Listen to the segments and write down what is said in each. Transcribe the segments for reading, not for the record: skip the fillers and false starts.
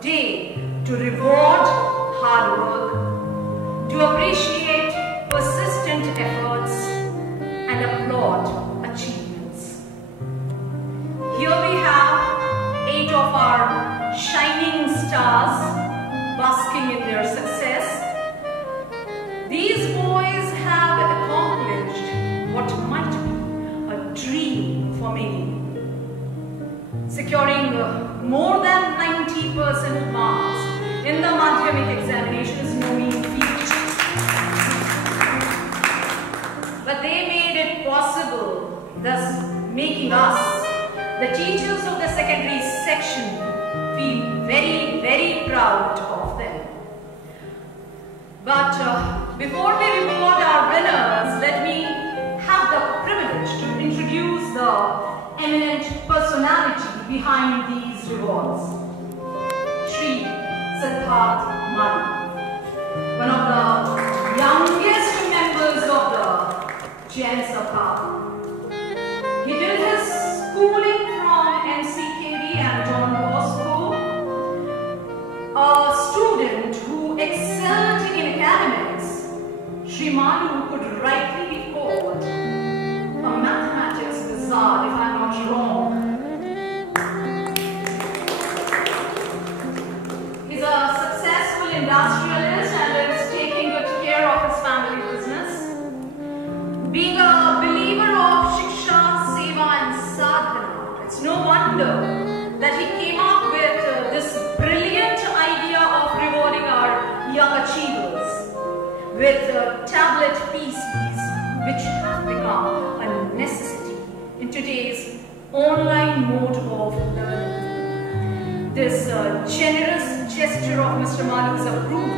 day to reward hard work, to appreciate persistent efforts, and applaud achievements. Here we have 8 of our shining stars basking in their success. These boys have accomplished what might be a dream for many. Securing more than 90% marks in the Madhyamik examination is no mean feat. But they made it possible, thus making us, the teachers of the secondary section, feel very, very proud of them. But before we reward our winners, let me have the privilege to introduce the eminent personality behind these rewards. Shri Siddharth Malu, one of the youngest members of the Jain Sabha. He did his schooling from NCKD and Don Bosco. A student who excelled in academics, Shri Malu could rightly be called a mathematics wizard, if I'm not wrong. He's a successful industrialist and is taking good care of his family business. Being a believer of Shiksha, Seva and Sadhana, it's no wonder that he came up with this brilliant idea of rewarding our young achievers with tablet PCs, which have become a necessity in today's online mode of learning. This generous gesture of Mr. Malu is a proof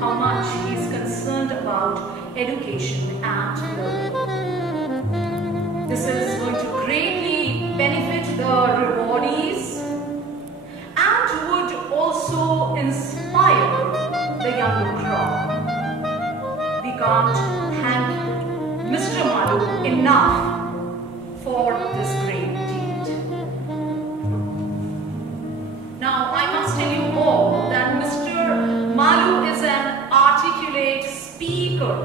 how much he is concerned about education and learning. This is going to greatly benefit the rewardees and would also inspire the younger crowd. We can't thank Mr. Malu enough for this great deed. Now, I must tell you all that Mr. Malu is an articulate speaker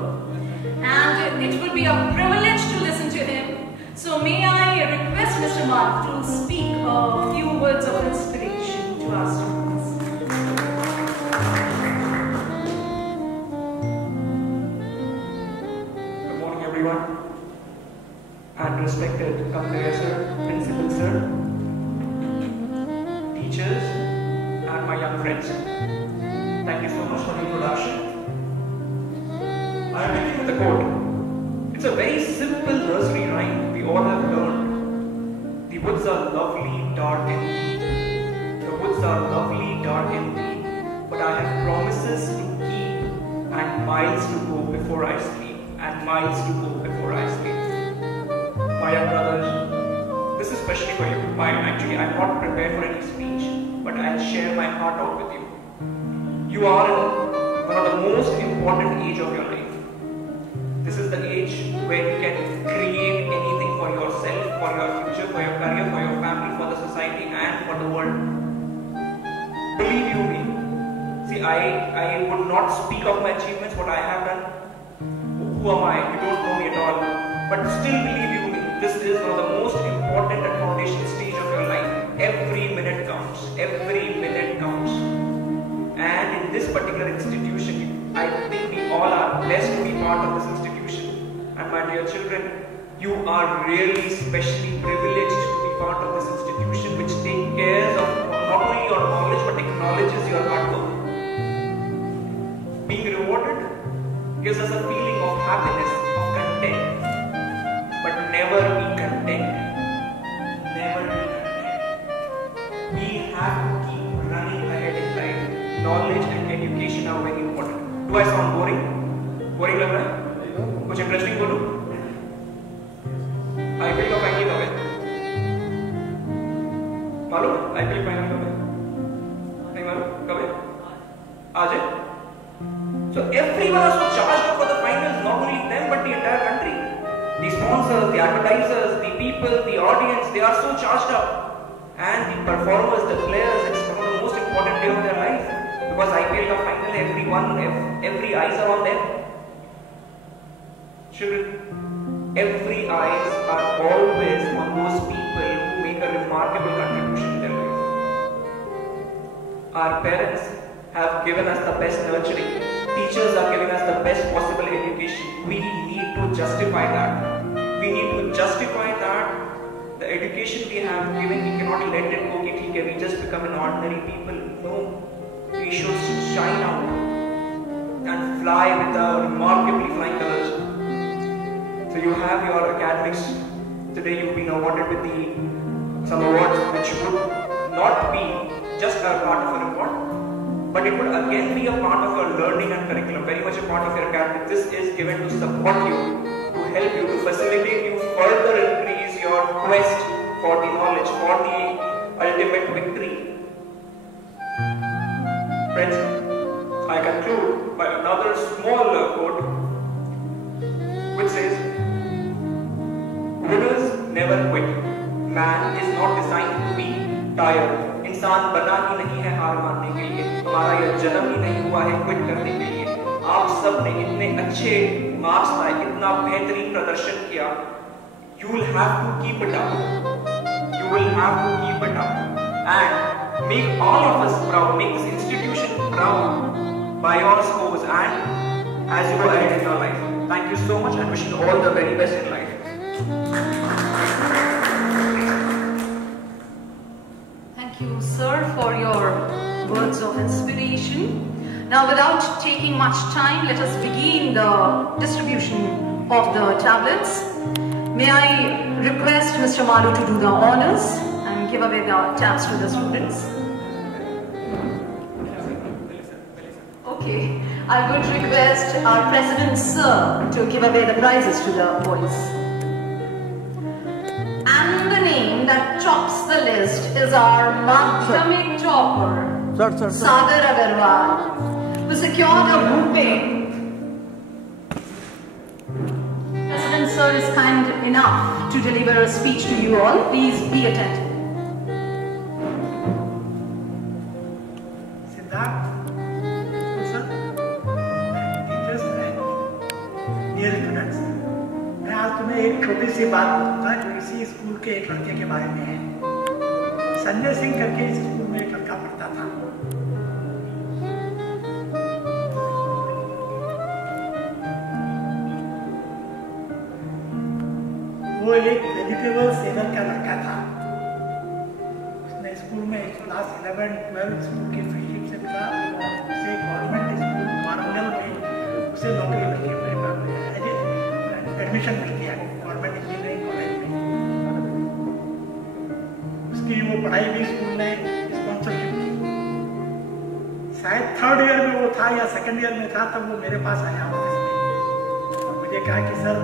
and it would be a privilege to listen to him. So may I request Mr. Malu to speak a few words of inspiration to our students. And respected Kamdaya sir, Principal sir, teachers, and my young friends. Thank you so much for the introduction. I am beginning with the quote. It's a very simple nursery rhyme we all have learned. The woods are lovely, dark and deep. The woods are lovely, dark and deep. But I have promises to keep and miles to go before I sleep. And miles to go before I sleep. My young brothers, this is especially for you. Actually, I'm not prepared for any speech, but I'll share my heart out with you. You are in one of the most important age of your life. This is the age where you can create anything for yourself, for your future, for your career, for your family, for the society, and for the world. Believe you me. See, I would not speak of my achievements, what I have done. Who am I? You don't know me at all. But still believe you me, this is one of the most important and foundational stage of your life. Every minute counts. Every minute counts. And in this particular institution, I think we all are blessed to be part of this institution. And my dear children, you are really specially privileged to be part of this institution which takes care of not only your knowledge but acknowledges your hard work. Being rewarded gives us a feeling of happiness, of content. But never be content. Never be content. We have to keep running ahead in life. Knowledge and education are very important. Do I sound boring? Boring लग रहा है? कुछ interesting बोलूं? IPL का final कब है? मालूम? IPL final कब है? नहीं मालूम? कब है? आज है? So everyone is so charged up for the finals, not only them but the entire country. The sponsors, the advertisers, the people, the audience, they are so charged up. And the performers, the players, it's one of the most important important day of their life because IPL Cup final, every eyes are on them. Children, every eyes are always on those people who make a remarkable contribution in their life. Our parents have given us the best nurturing. Teachers are giving us the best possible education. We need to justify that. We need to justify that the education we have given, we cannot let it go. We just become an ordinary people. No, we should shine out and fly with our remarkably flying colors. So you have your academics. Today you've been awarded with some awards which would not be just a part of an award, but it would again be a part of your learning and curriculum, very much a part of your academic. This is given to support you, to help you, to facilitate you further increase your quest for the knowledge, for the ultimate victory. Friends, I conclude by another small quote which says, winners never quit. Man is not designed to be tired. इंसान बना ही नहीं है हार मानने के लिए. हमारा यह जन्म ही नहीं हुआ है क्विट करने के लिए. आप सब ने इतने अच्छे मार्क्स लाए, इतना बेहतरीन प्रदर्शन किया. You will have to keep it up. You will have to keep it up and make all of us proud, make this institution proud by your scores and as you go ahead in your life. Thank you so much and wishing you all the very best in life. Thank you, sir, for your words of inspiration. Now, without taking much time, let us begin the distribution of the tablets. May I request Mr. Malu to do the honors and give away the tabs to the students? Okay, I would request our President, sir, to give away the prizes to the boys. And the name that tops the list is our Madhyamik topper, Sagar Agarwal, who secured a bouquet. President, sir, is kind enough to deliver a speech to you all. Please be attentive. एक छोटी सी बात बताऊंगा जो इसी school के एक लड़के के बारे में है। संजय सिंह करके इस स्कूल में एक लड़का पढ़ता था। वो एक वेजिटेबल सेलर का लड़का था। उसने स्कूल में क्लास 11, 12 स्कूल की फ्रीशिप से मिला और उसे गवर्नमेंट स्कूल वारंगल में उसे नौकरी मिली, एडमिशन मिल गया गवर्नमेंट इंजीनियरिंग कॉलेज में। उसकी वो पढ़ाई भी स्कूल ने स्पॉन्सरशिप की। शायद 3rd ईयर में वो था या 2nd ईयर में था, तब वो मेरे पास आया ऑफिस में और मुझे कहा कि सर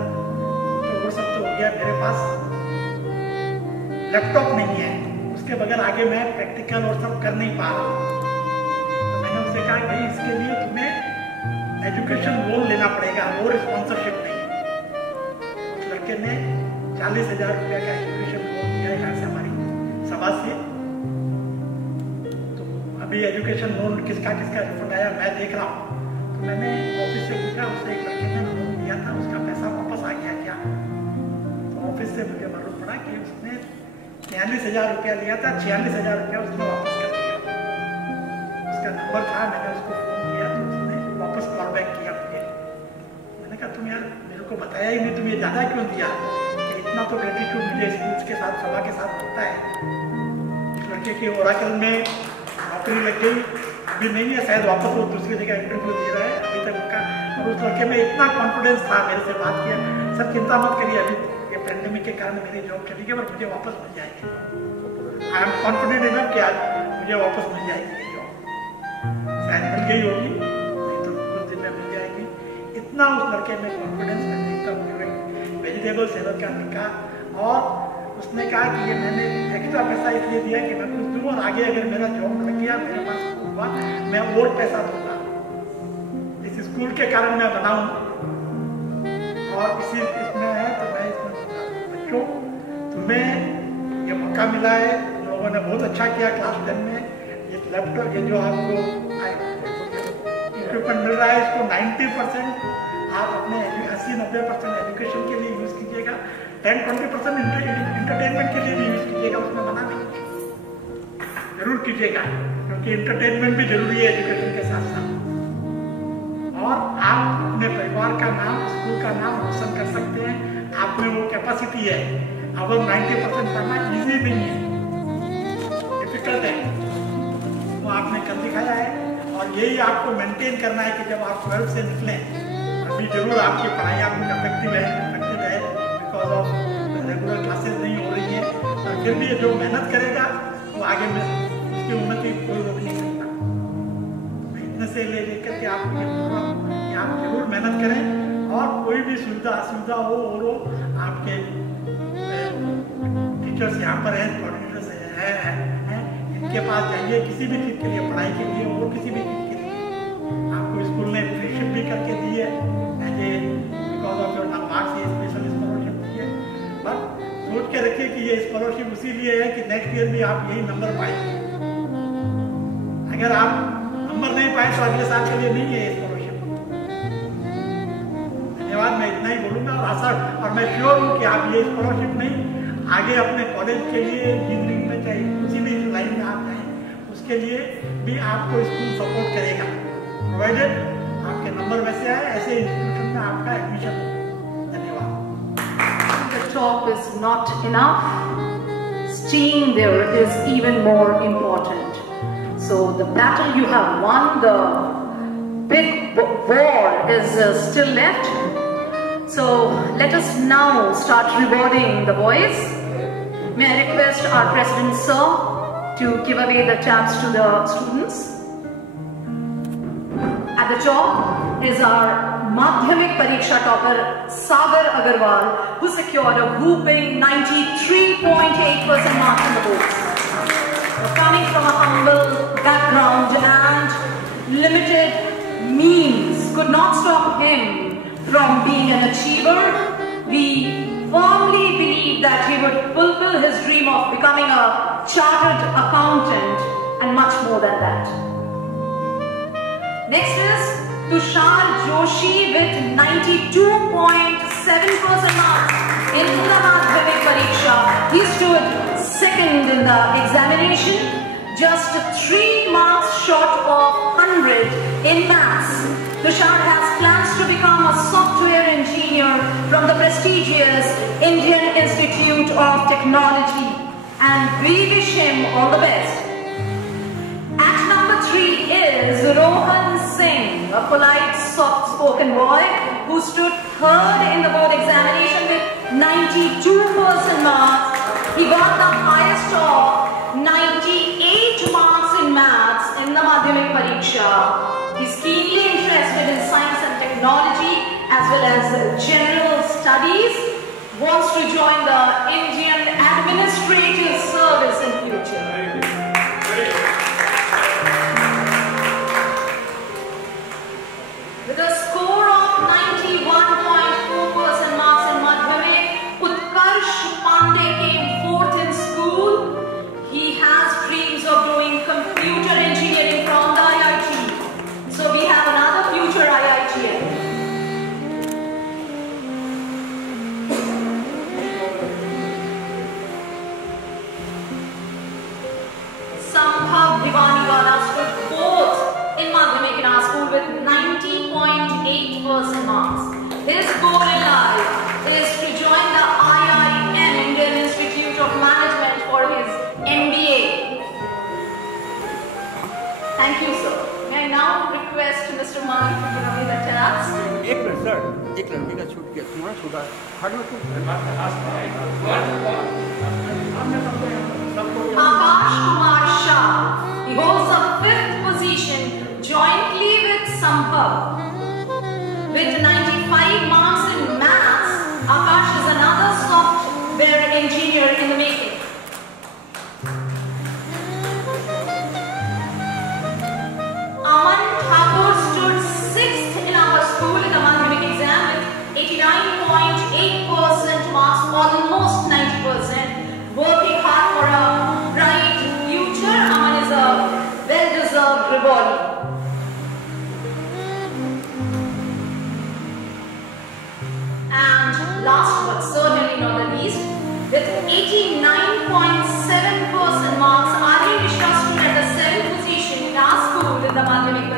तो वो सब तो हो गया, मेरे पास लैपटॉप नहीं है, उसके बगैर आगे मैं प्रैक्टिकल और सब कर नहीं पा रहा हूँ। तो मैंने उससे कहा भाई इसके लिए तुम्हें एजुकेशन लोन लेना पड़ेगा और स्पॉन्सरशिप नहीं। ने 40,000 रुपया का एजुकेशन लोन दिया यहाँ से हमारी सभा से। तो अभी एजुकेशन लोन किसका रिफंड आया मैं देख रहा हूँ। तो मैंने ऑफिस से पूछा, उससे एक लड़के ने लोन दिया था, उसका पैसा वापस आ गया क्या? तो ऑफिस से मुझे मालूम पड़ा कि उसने 43,000 रुपया लिया था, 46,000 रुपया उसने वापस कर दिया। उसका नंबर था, मैंने उसको फोन किया तो उसने वापस कॉल बैक किया मुझे। मैंने कहा तुम यार को बताया ही नहीं, तुम ये ज्यादा क्यों दिया? कि इतना तो ग्रेटिट्यूड मुझे स्कूल्स के साथ सभा के साथ होता है। इस लड़के के ओराकल में नौकरी लग गई, अभी नहीं है, शायद वापस वो दूसरी जगह इंटरव्यू दे रहा है अभी तक उसका। और उस लड़के में इतना कॉन्फिडेंस था, मेरे से बात किया, सर चिंता मत करिए, अभी ये पेंडेमिक के कारण मेरी जॉब चली गई पर मुझे वापस मिल जाएगी। आई एम कॉन्फिडेंट इनफ कि आज मुझे वापस मिल जाएगी ये जॉब। शायद मिल गई होगी, नहीं तो कुछ दिन में मिल जाएगी। इतना उस लड़के में कॉन्फिडेंस में देखता हूँ, वेजिटेबल सेलर का लड़का। और उसने कहा कि ये मैंने एक्स्ट्रा पैसा इसलिए दिया कि मैं कुछ दूँ और आगे अगर मेरा जॉब लग गया, मेरे पास हुआ, मैं और पैसा दूंगा। इस स्कूल के कारण मैं बना हूँ और इसी इसमें है तो मैं इसमें बच्चों तुम्हें ये मौका मिला है, तुम लोगों ने बहुत अच्छा किया क्लास 10 में। ये लैपटॉप ये जो आपको इक्विपमेंट मिल रहा है इसको 90% आप अपने 80-90% एजुकेशन के लिए यूज कीजिएगा, 10-20% इंटरटेनमेंट के लिए भी यूज कीजिएगा, उसमें मना नहीं, जरूर कीजिएगा, क्योंकि इंटरटेनमेंट भी जरूरी है एजुकेशन के साथ साथ। और आप अपने परिवार का नाम, स्कूल का नाम रोशन कर सकते हैं, आप में वो कैपेसिटी है। अब 90% पाना इजी नहीं है, डिफिकल्ट है, वो आपने कर दिखाया है। और यही आपको मेंटेन करना है कि जब आप 12 से निकलें, अभी जरूर आपकी पढ़ाई आपको अफेक्टेड है बिकॉज ऑफ रेगुलर क्लासेस नहीं हो रही है, और फिर भी जो मेहनत करेगा वो आगे में उसकी उन्नति कोई रोक नहीं सकता। इतने से लेकर के आप जरूर मेहनत करें, और कोई भी सुविधा असुविधा हो और वो आपके टीचर्स यहाँ पर हैं, कोऑर्डिनेटर्स हैं, इनके पास जाइए किसी भी चीज़ के लिए, पढ़ाई के लिए और किसी भी चीज़ के लिए। आपको स्कूल ने फ्रीशिप भी करके दी है बिकॉज ऑफ योर मार्क्स, ये स्पेशल स्कॉलरशिप दी है। बट सोच के रखिए कि ये स्कॉलरशिप उसी लिए है कि नेक्स्ट ईयर भी आप यही नंबर पाएंगे। अगर आप नंबर नहीं पाए तो अगले साल के लिए नहीं है ये स्कॉलरशिप। धन्यवाद, मैं इतना ही बोलूँगा। और मैं श्योर हूँ कि आप ये स्कॉलरशिप नहीं, आगे अपने कॉलेज के लिए, इंजीनियरिंग में चाहे किसी भी लाइन में आप जाएं, उसके लिए भी आपको स्कूल सपोर्ट करेगा, प्रोवाइडेड आपके नंबर वैसे आए, ऐसे इंस्टीट्यूशन में आपका एडमिशन हो। धन्यवाद। The talk is not enough. Staying there is even more important. So the battle you have won, the big war is still left. So let us now start rewarding the boys. May I request our President Sir to give away the tabs to the students. At the top is our Madhyamik Pariksha topper Sagar Agarwal, who secured a whooping 93.8% marks in the boards. Coming from a humble background and limited means could not stop him from being an achiever. We firmly believe that he would fulfill his dream of becoming a chartered accountant and much more than that. Next is Tushar Joshi with 92.7% marks in the Madhyamik Pariksha. He stood second in the examination, just 3 marks short of 100 in maths. Tushar has plans to become a software engineer from the prestigious Indian Institute of Technology, and we wish him all the best. At number 3 is Rohan Singh, a polite, soft-spoken boy who stood third in the board examination with 92% marks. He got the highest of 98 marks in maths in the Madhyamik Pariksha. He's keenly interested in science and technology as well as general studies. Wants to join the Indian Administrative Service in future. With a score of 91.4% marks in Madhyamik, Utkarsh Pandey came 4th in school. He has dreams of doing computer engineering from the IIT. So we have another future IITian. Sambhav Bhiwaniwala stood 4th in Madhyamik in our school with 90.8% marks. His goal in life is to join the IIM, Indian Institute of Management, for his MBA. Thank you, sir. May I now request Mr. Malik to give me the tabs? एक minute sir, एक लड़के का छूट गया, तुम्हारा छूटा है। Akash Kumar Shah. He holds the 5th position jointly with Sambhav. With 95 marks in maths, Akash is another software engineer in the making. Aman Thakur stood 6th in our school in the Madhyamik exam with 89.8% marks, almost 90%. Working hard for a bright future. Aman is a well With 89.7% marks, Aryan Mishra stood at the 7th position in our school in the Madhyamik